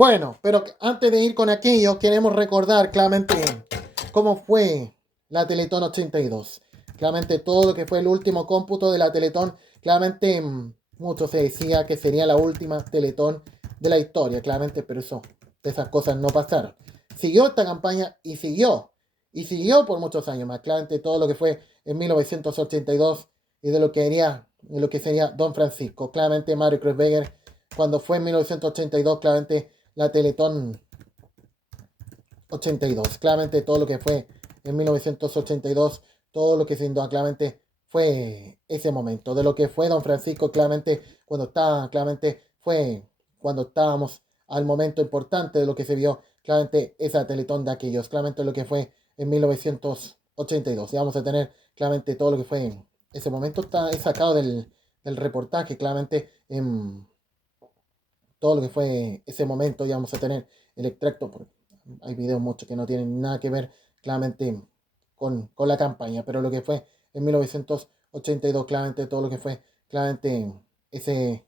Bueno, pero antes de ir con aquello, queremos recordar claramente cómo fue la Teletón 82. Claramente todo lo que fue el último cómputo de la Teletón, claramente mucho se decía que sería la última Teletón de la historia, claramente, pero esas cosas no pasaron. Siguió esta campaña y siguió por muchos años más, claramente todo lo que fue en 1982 y de lo que sería Don Francisco, claramente Mario Kreuzberger, cuando fue en 1982, claramente la Teletón 82. Claramente todo lo que fue en 1982, todo lo que sin duda claramente fue ese momento. De lo que fue Don Francisco, claramente fue cuando estábamos al momento importante de lo que se vio, claramente esa Teletón de aquellos, claramente lo que fue en 1982. Y vamos a tener claramente todo lo que fue en ese momento, es sacado del reportaje, claramente en todo lo que fue ese momento, ya vamos a tener el extracto, porque hay videos muchos que no tienen nada que ver claramente con la campaña, pero lo que fue en 1982, claramente todo lo que fue, claramente ese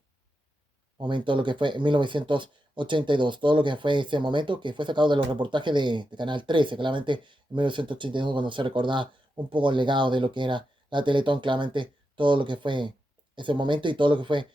momento, lo que fue en 1982, todo lo que fue ese momento que fue sacado de los reportajes de Canal 13, claramente en 1982 cuando se recordaba un poco el legado de lo que era la Teletón, claramente todo lo que fue ese momento y todo lo que fue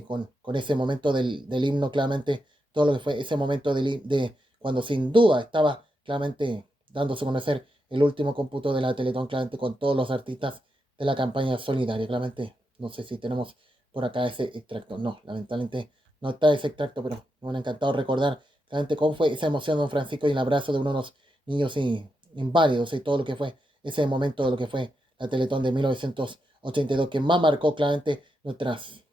con ese momento del himno, claramente todo lo que fue ese momento de cuando sin duda estaba claramente dándose a conocer el último cómputo de la Teletón, claramente con todos los artistas de la campaña solidaria, claramente no sé si tenemos por acá ese extracto. No, lamentablemente no está ese extracto, pero me hubiera encantado recordar realmente cómo fue esa emoción de Don Francisco y el abrazo de unos niños inválidos y todo lo que fue ese momento de lo que fue la Teletón de 1982, que más marcó claramente nuestras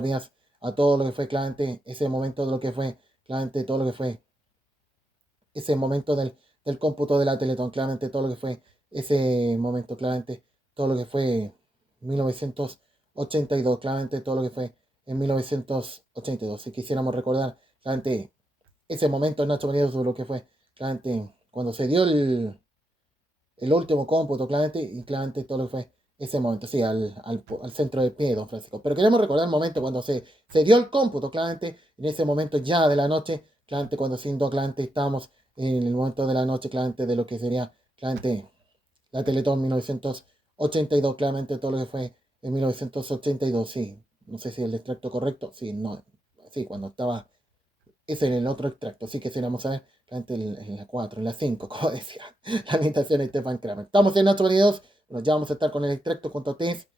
vidas a todo lo que fue claramente ese momento de lo que fue claramente todo lo que fue ese momento del cómputo de la Teletón, claramente todo lo que fue ese momento, claramente todo lo que fue 1982, claramente todo lo que fue en 1982. Si quisiéramos recordar claramente ese momento en Nacho María sobre lo que fue claramente cuando se dio el último cómputo, claramente, y claramente todo lo que fue ese momento, sí, al centro de pie, don Francisco. Pero queremos recordar el momento cuando se dio el cómputo, claramente, en ese momento ya de la noche, claramente, cuando sin duda, claramente, estábamos en el momento de la noche, claramente, de lo que sería, claramente, la Teletón 1982, claramente, todo lo que fue en 1982, sí. No sé si el extracto correcto, sí, no, sí, cuando estaba es en el otro extracto, así que si vamos a ver, en la 4, en la 5, como decía la imitación de Stefan Kramer. Estamos en 8 videos, bueno, ya vamos a estar con el extracto junto a Tess,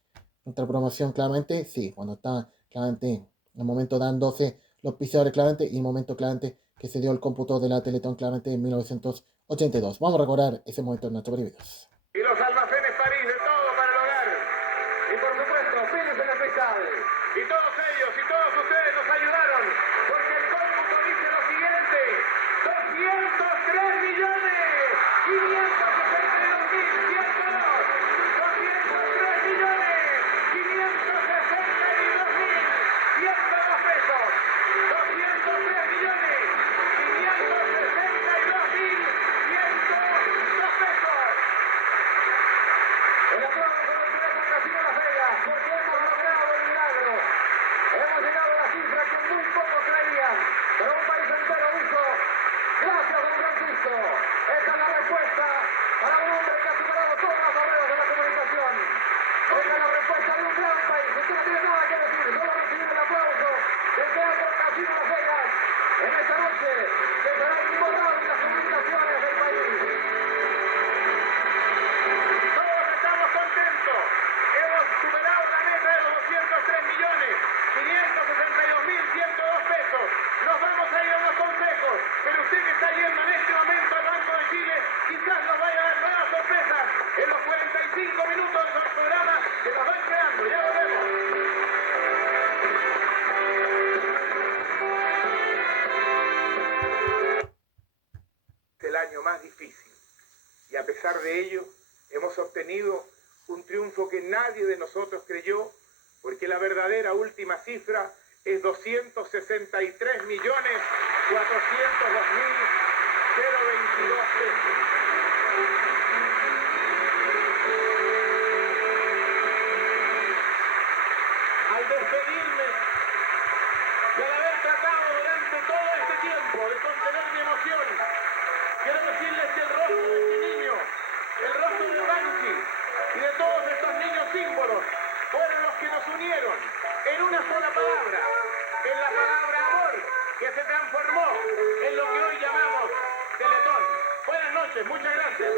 nuestra promoción claramente, sí, cuando está claramente en el momento dándose los pisadores claramente y el momento claramente que se dio el cómputo de la Teletón claramente en 1982. Vamos a recordar ese momento en 8 videos. Y los almacenes París de todo para el hogar. Y por supuesto, Pérez en la Cristal. Y todos ellos y todos ustedes nos ayudaron. Porque el cómputo dice lo siguiente: 203 millones 562 mil 102. 203 millones 562 mil 102 pesos. 203 millones 562 mil 102 pesos. El aplauso para el Club Casino Las Vegas, porque hemos logrado el milagro. Hemos llegado a la cifra que muy pocos creían, pero un país entero dijo: gracias, don Francisco. Esta es la respuesta para un hombre que ha superado todas las barreras de la comunicación. Esta es la respuesta de un gran país. Usted no tiene nada que decir, solo recibir el aplauso del Teatro Casino Las Vegas. En esta noche se serán imborrables las comunicaciones del país. Todos estamos contentos. Hemos superado la meta de los 203 millones 562 mil 102 pesos. Nos vamos a ir a los consejos, pero usted que está yendo en este momento al Banco de Chile, quizás nos vaya a dar nuevas sorpresas en los 45 minutos de nuestro programa que nos va creando. Ya volvemos. El año más difícil. Y a pesar de ello, hemos obtenido un triunfo que nadie de nosotros creyó, porque la verdadera última cifra es 263 millones 402 mil 022 pesos. Al despedirme y al haber tratado durante todo este tiempo tiempo de contener mi emoción. Quiero decirles que el rostro de este niño, el rostro de Banqui y de todos estos niños símbolos fueron los que nos unieron en una sola palabra, en la palabra amor, que se transformó en lo que hoy llamamos Teletón. Buenas noches, muchas gracias.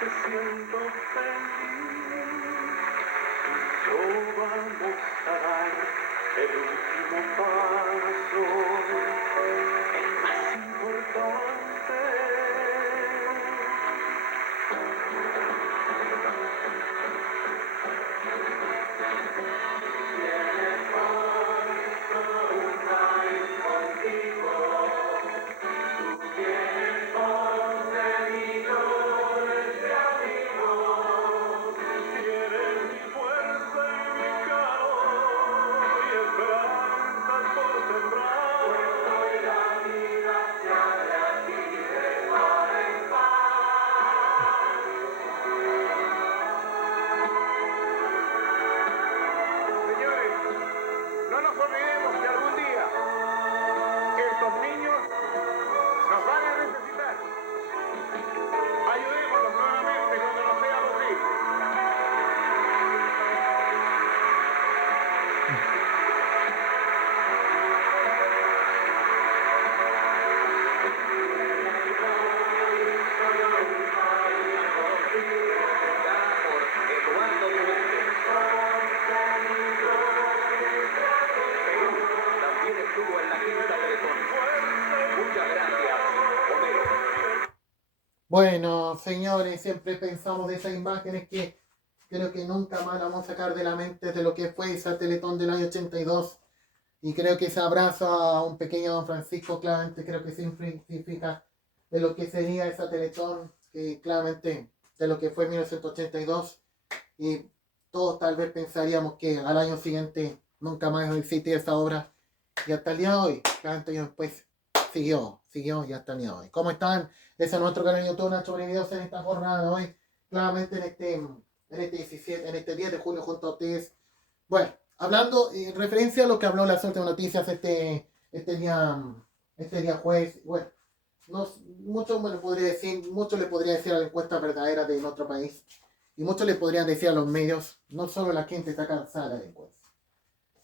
Te siento feliz. Yo vamos a dar el último paso, el más importante. Tienes todo un país contigo. Tú tienes 11 millones de amigos. Tienes mi fuerza y mi calor y esperanzas por sembrar. Hoy la vida se abre aquí de par en par. Señores, no nos olvidemos que algún día estos niños nos van a necesitar. Ayudémoslos nuevamente cuando nos sea posible. Eduardo Duque. Perú también estuvo en la quinta Teletón. Muchas gracias, Homero. Bueno, señores, siempre pensamos de esas imágenes que creo que nunca más la vamos a sacar de la mente de lo que fue esa Teletón del año 82. Y creo que ese abrazo a un pequeño Don Francisco claramente creo que significa de lo que sería esa Teletón, que claramente de lo que fue 1982. Y todos tal vez pensaríamos que al año siguiente nunca más existía esa obra. Y hasta el día de hoy, claramente años después, siguió y hasta el día de hoy. ¿Cómo están? Ese es nuestro canal de YouTube, Nacho Videos en esta jornada de hoy. Claramente en este 10 de julio junto a ustedes. Bueno, hablando en referencia a lo que habló las últimas noticias este día jueves, bueno, mucho le podría decir a la encuesta verdadera de nuestro país y mucho le podrían decir a los medios. No solo la gente está cansada de la encuesta,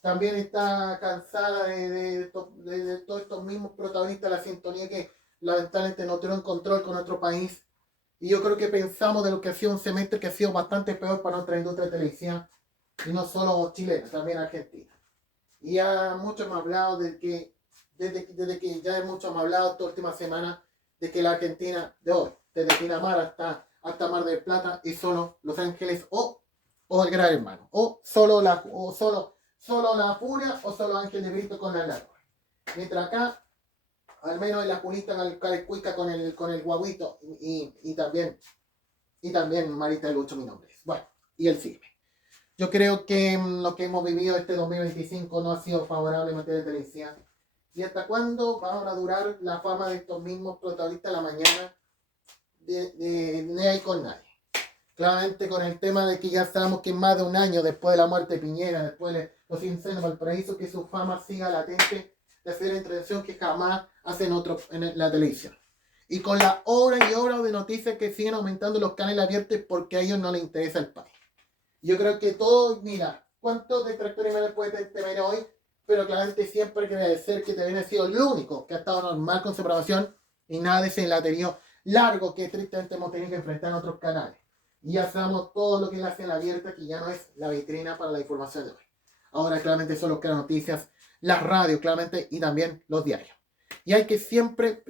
también está cansada de todos estos mismos protagonistas de la sintonía que lamentablemente no tuvieron control con nuestro país. Y yo creo que pensamos de lo que ha sido un semestre que ha sido bastante peor para nuestra industria de televisión, y no solo chilena, también argentina. Y ya muchos me han hablado de que, desde que ya muchos me han hablado esta última semana, de que la Argentina de hoy, desde Pinamar hasta Mar del Plata, es solo Los Ángeles o el Gran Hermano, o solo la Furia, o solo Ángel de Brito con la Larva. Mientras acá, al menos en la Junita, el Cuica con el Guaguito, y también Marita Lucho, mi nombre es. Bueno, y el CIME. Yo creo que lo que hemos vivido este 2025 no ha sido favorable en materia de televisión. ¿Y hasta cuándo va a durar la fama de estos mismos protagonistas a la mañana de ahí con nadie? Claramente con el tema de que ya sabemos que más de un año después de la muerte de Piñera, después de los incendios de Valparaíso, que su fama siga latente de hacer intervención que jamás hacen otros en la televisión. Y con la horas y horas de noticias que siguen aumentando los canales abiertos porque a ellos no les interesa el país. Yo creo que todo, mira, ¿cuántos detractores me puede tener hoy? Pero claramente siempre hay que agradecer que TVN ha sido el único que ha estado normal con su programación y nada de ese laterío largo que tristemente hemos tenido que enfrentar en otros canales. Y ya sabemos todo lo que es la señal abierta, que ya no es la vitrina para la información de hoy. Ahora claramente son los que las noticias, las radios claramente y también los diarios. Y hay que siempre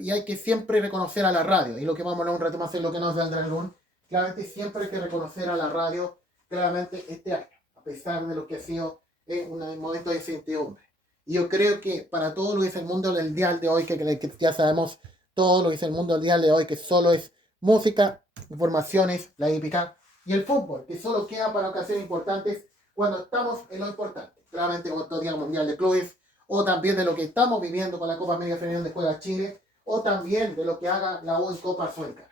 reconocer a la radio. Y lo que vamos a hablar un rato más es lo que nos da el dragón. Claramente siempre hay que reconocer a la radio claramente este año, a pesar de lo que ha sido un momento de incertidumbre. Y yo creo que para todo lo que es el mundo del día de hoy, que ya sabemos todo lo que es el mundo del día de hoy, que solo es música, informaciones, la hípica y el fútbol, que solo queda para ocasiones importantes cuando estamos en lo importante. Claramente como todo Día Mundial de Clubes, o también de lo que estamos viviendo con la Copa América Femenina donde juega Chile, o también de lo que haga la U en Copa Sueca.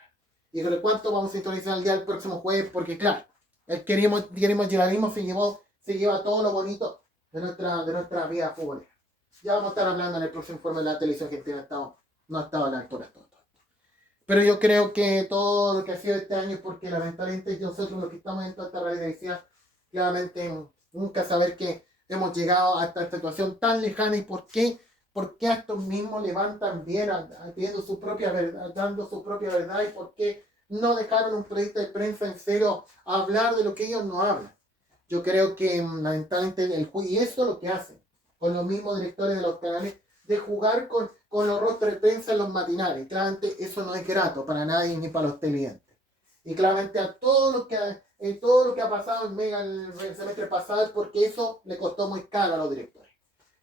Y con cuánto vamos a sintonizar el día del próximo jueves, porque claro, el queremos llevarismo se lleva todo lo bonito de nuestra vida futbolera. Ya vamos a estar hablando en el próximo informe de la televisión argentina, no ha estado a la altura de todo. Pero yo creo que todo lo que ha sido este año es porque lamentablemente nosotros los que estamos en toda esta realidad decía, claramente nunca saber que hemos llegado a esta situación tan lejana y por qué a estos mismos levantan bien pidiendo su propia verdad, dando su propia verdad y por qué no dejaron un periodista de prensa en serio hablar de lo que ellos no hablan. Yo creo que lamentablemente y eso es lo que hacen con los mismos directores de los canales, de jugar con los rostros de prensa en los matinales. Claramente eso no es grato para nadie ni para los televidentes. Y claramente a todo lo que ha pasado en Mega el semestre pasado es porque eso le costó muy caro a los directores.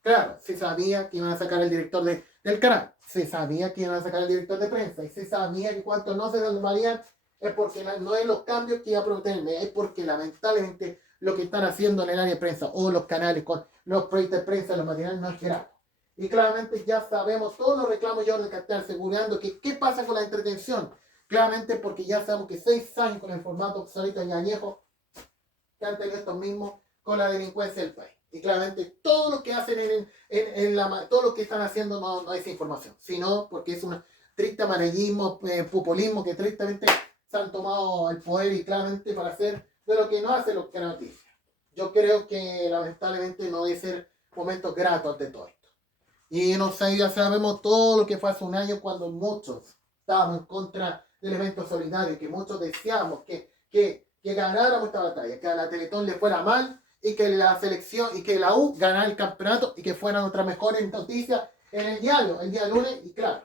Claro, se sabía que iban a sacar el director del canal, se sabía que iban a sacar el director de prensa y se sabía que cuanto no se desvarían es porque no es los cambios que iba a prometer el Mega, es porque lamentablemente lo que están haciendo en el área de prensa o los canales con los proyectos de prensa, los matinales, no es grato. Y claramente ya sabemos todos los reclamos ya del cartel asegurando que qué pasa con la entretención. Claramente porque ya sabemos que 6 años con el formato obsoleto y añejo que han tenido estos mismos con la delincuencia del país. Y claramente todo lo que hacen todo lo que están haciendo no es información, sino porque es un triste amarillismo, populismo que tristemente se han tomado el poder y claramente para hacer de lo que no hacen los que noticias. Yo creo que lamentablemente no debe ser momentos gratos ante todo esto. Y no sé, ya sabemos todo lo que fue hace un año cuando muchos estábamos en contra del evento solidario, que muchos deseábamos que ganáramos esta batalla, que a la Teletón le fuera mal y que la selección y que la U ganara el campeonato y que fueran nuestras mejores noticias en el diario, el día lunes, y claro,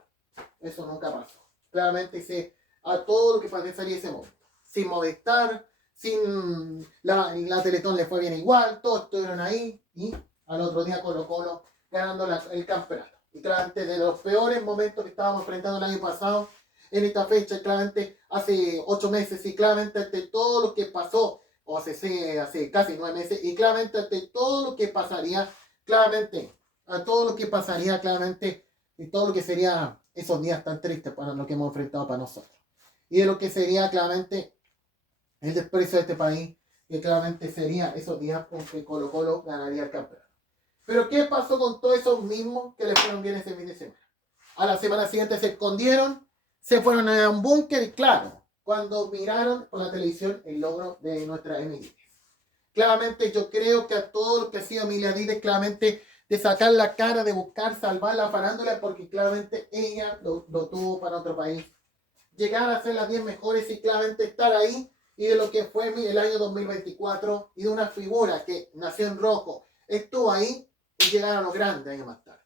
eso nunca pasó. Claramente a todo lo que pasaría ese momento. Sin Movistar, sin la Teletón le fue bien igual, todos estuvieron ahí y al otro día Colo-Colo ganando el campeonato. Y claramente de los peores momentos que estábamos enfrentando el año pasado, en esta fecha, claramente hace 8 meses y claramente ante todo lo que pasó, o hace casi 9 meses, y claramente ante todo lo que pasaría, claramente, a todo lo que pasaría, claramente, y todo lo que sería esos días tan tristes para lo que hemos enfrentado para nosotros. Y de lo que sería claramente el desprecio de este país, que claramente sería esos días con que Colo-Colo ganaría el campeonato. Pero ¿qué pasó con todos esos mismos que le fueron bien ese fin de semana? A la semana siguiente se escondieron, se fueron a un búnker y claro, cuando miraron por la televisión el logro de nuestra Emilia. Claramente yo creo que a todo lo que ha sido Emilia Díez, claramente de sacar la cara, de buscar salvar la farándula, porque claramente ella lo tuvo para otro país. Llegar a ser las 10 mejores y claramente estar ahí, y de lo que fue el año 2024, y de una figura que nació en rojo, estuvo ahí y llegar a lo grande años más tarde.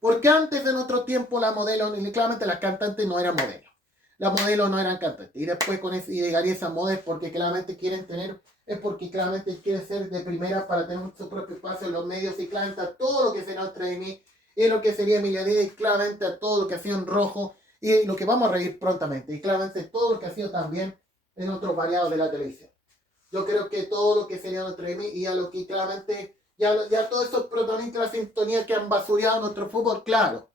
Porque antes de nuestro tiempo la modelo, y claramente las cantantes no eran modelos. Las modelos no eran cantantes. Y después con eso llegaría esas modelos porque claramente quieren tener, es porque claramente quieren ser de primera para tener su propio espacio en los medios y claramente a todo lo que será nuestra Emi y lo que sería Emilia Díez y claramente a todo lo que ha sido en rojo y lo que vamos a reír prontamente. Y claramente todo lo que ha sido también en otros variados de la televisión. Yo creo que todo lo que sería nuestra Emi y a lo que claramente ya todos esos protagonistas de la sintonía que han basureado nuestro fútbol, claro,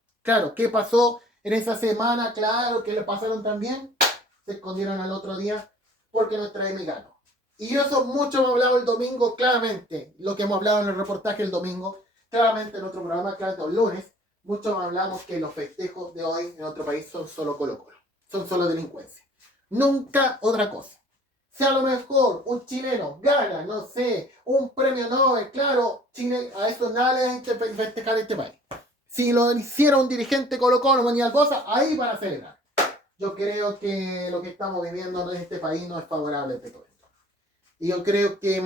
¿qué pasó en esa semana? Claro, que le pasaron también, se escondieron al otro día porque nuestra Emi ganó. Y eso mucho hemos hablado el domingo, claramente, lo que hemos hablado en el reportaje el domingo, claramente en otro programa, claramente el lunes, muchos hablamos que los festejos de hoy en otro país son solo Colo-Colo, son solo delincuencia, nunca otra cosa. Si a lo mejor un chileno gana, no sé, un premio Nobel, claro, Chile, a eso nada le da festejar este país. Si lo hiciera un dirigente Colo-Colo, venía cosa, ahí van a celebrar. Yo creo que lo que estamos viviendo en este país no es favorable a todo esto. Y yo creo que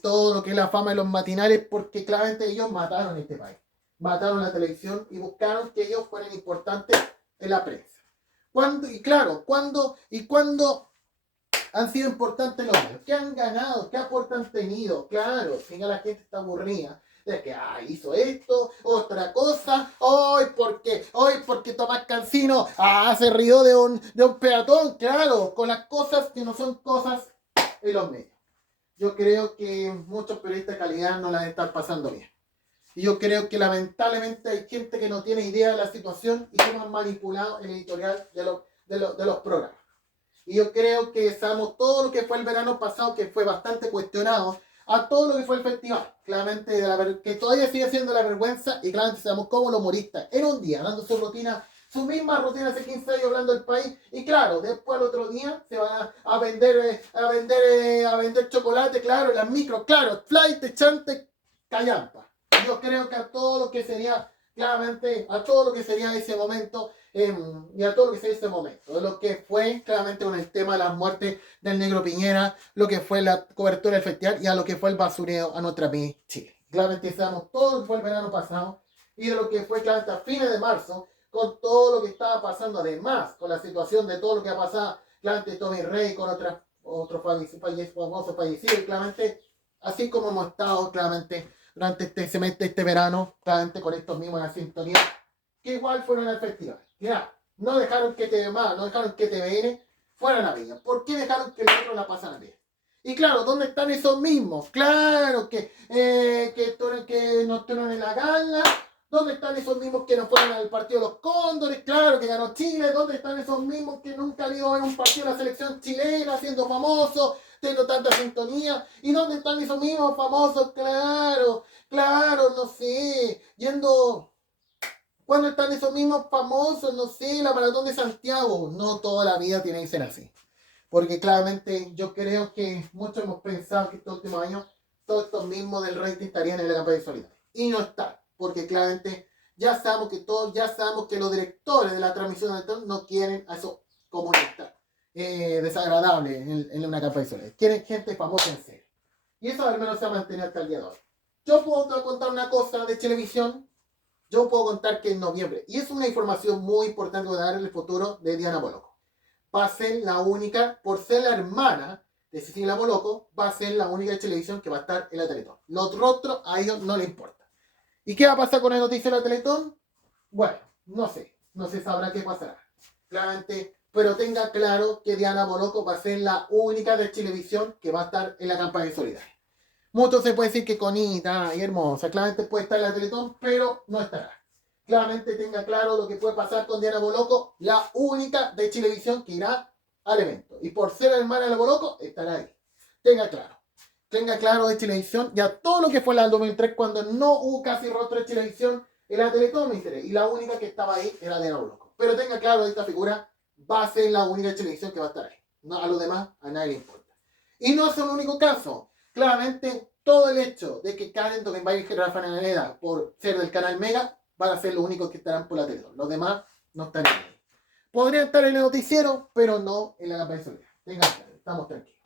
todo lo que es la fama de los matinales, porque claramente ellos mataron este país. Mataron la televisión y buscaron que ellos fueran importantes en la prensa. ¿Cuándo han sido importantes los medios? ¿Qué han ganado? ¿Qué aporte han tenido? Claro, si la gente está aburrida de que hizo esto, otra cosa, hoy porque Tomás Cancino se rió de un peatón, claro, con las cosas que no son cosas en los medios. Yo creo que muchos periodistas de calidad no la están pasando bien. Y yo creo que lamentablemente hay gente que no tiene idea de la situación y cómo han manipulado el editorial de los programas. Y yo creo que sabemos todo lo que fue el verano pasado, que fue bastante cuestionado, a todo lo que fue el festival. Claramente, que todavía sigue siendo la vergüenza, y claramente sabemos cómo los humoristas, en un día, dando su misma rutina hace 15 años hablando del país, y claro, después al otro día se van a vender chocolate, claro, las micros, claro, flight, chante, callampa. Yo creo que a todo lo que sería, claramente, a todo lo que sería ese momento, y a todo lo que sería ese momento, lo que fue claramente con el tema de las muertes del Negro Piñera, lo que fue la cobertura del festival y a lo que fue el basureo a nuestra país Chile. Claramente sabemos todo lo que fue el verano pasado y de lo que fue claramente a fines de marzo, con todo lo que estaba pasando, además con la situación de todo lo que ha pasado, claramente Tommy Rey con otros famosos fallecidos, claramente, así como hemos estado claramente durante este semestre, este verano, claramente con estos mismos en la sintonía, que igual fueron al festival. Ya, no dejaron que no dejaron que TVN fueran a Villa. ¿Por qué dejaron que los otros la pasaran bien? Y claro, ¿dónde están esos mismos? Claro que no estuvieron en la gala. ¿Dónde están esos mismos que no fueron al partido de los Cóndores? Claro que ganó Chile. ¿Dónde están esos mismos que nunca han ido a ver un partido de la selección chilena, siendo famosos, teniendo tanta sintonía? ¿Y dónde están esos mismos famosos? Claro, no sé, yendo... ¿Cuándo están esos mismos famosos? No sé, la Maratón de Santiago. No toda la vida tiene que ser así. Porque claramente yo creo que muchos hemos pensado que estos últimos años todos estos mismos del rating estarían en la campaña solidaria. Y no están. Porque claramente ya sabemos que los directores de la transmisión de no quieren a esos comunistas desagradables en una campaña solidaria. Quieren gente famosa en serio. Y eso al menos se va a mantener hasta el día de hoy. Yo puedo contar una cosa de televisión. Yo puedo contar que en noviembre, y es una información muy importante que va a dar en el futuro de Diana Boloco, va a ser la única, por ser la hermana de Cecilia Boloco, va a ser la única de televisión que va a estar en la Teletón. Los otros a ellos no les importa. ¿Y qué va a pasar con el noticiero de la Teletón? Bueno, no se sabrá qué pasará. Claramente, pero tenga claro que Diana Boloco va a ser la única de televisión que va a estar en la campaña solidaria. Mucho se puede decir que Conita y hermosa, claramente puede estar en la Teletón, pero no estará. Claramente tenga claro lo que puede pasar con Diana Boloco, la única de Chilevisión que irá al evento. Y por ser la hermana de la Boloco, estará ahí. Tenga claro de Chilevisión, ya todo lo que fue la 2003 cuando no hubo casi rostro de Chilevisión, en la Teletón me interesa. Y la única que estaba ahí era Diana Boloco. Pero tenga claro de esta figura, va a ser la única de Chilevisión que va a estar ahí. No, a los demás, a nadie le importa. Y no es el único caso. Claramente, todo el hecho de que Karen Dogenbach y Rafa Naneda, por ser del canal Mega, van a ser los únicos que estarán por la Teletón. Los demás no están ahí. Podrían estar en el noticiero, pero no en la campaña solidaria. Tengan claro, estamos tranquilos.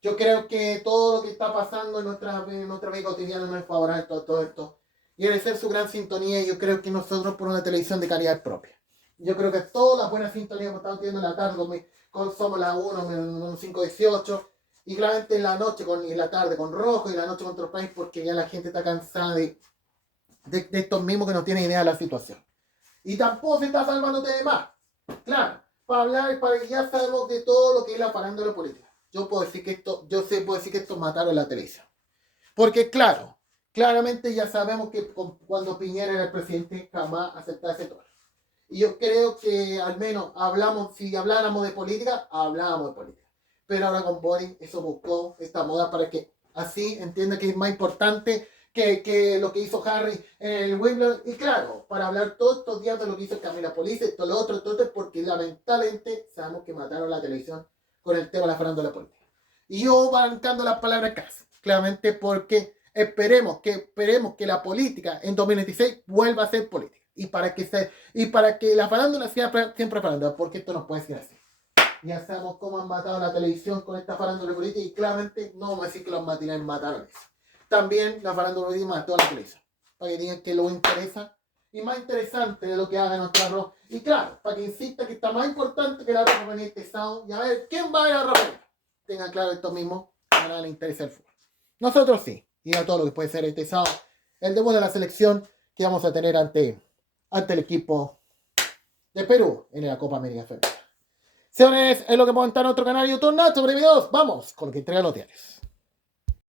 Yo creo que todo lo que está pasando en nuestra vida cotidiana no es favorable a todo esto. Y debe ser su gran sintonía, y yo creo que nosotros por una televisión de calidad propia. Yo creo que todas las buenas sintonías que estamos teniendo en la tarde, con Somos la 1, 518, y claramente en la noche y en la tarde con Rojo y la noche con otro país, porque ya la gente está cansada de estos mismos que no tienen idea de la situación. Y tampoco se está salvando de más. Claro, para que ya sabemos de todo lo que es la farándula política. Yo puedo decir que esto mataron la televisión. Porque claramente ya sabemos que cuando Piñera era el presidente jamás aceptaba ese tono. Y yo creo que al menos si habláramos de política, hablábamos de política. Pero ahora con Boris eso buscó esta moda para que así entienda que es más importante que lo que hizo Harry en el Wimbledon. Y claro, para hablar todos estos días de lo que hizo Camila Police, todo lo otro, porque lamentablemente sabemos que mataron la televisión con el tema de la farándula política. Y yo bancando las palabras casi, claramente porque esperemos que la política en 2026 vuelva a ser política. Y para que la farándula sea siempre farándula, porque esto no puede ser así. Ya sabemos cómo han matado la televisión con esta farándula política, y claramente no vamos a decir que los matinales mataron eso. También la farándula política mató a la televisión, para que digan que lo interesa y más interesante de lo que haga nuestro arroz. Y claro, para que insista que está más importante que la Rafa Benítez este sábado. Y a ver, ¿quién va a ver a Rafa? Tengan claro esto mismo, a nadie le interesa el fútbol. Nosotros sí, y a todo lo que puede ser este sábado, el debut de la selección que vamos a tener ante el equipo de Perú en la Copa América Femenina. Señores, es lo que puedo contar en otro canal de YouTube, Nacho Brevidos. Vamos con lo que entregan los diarios.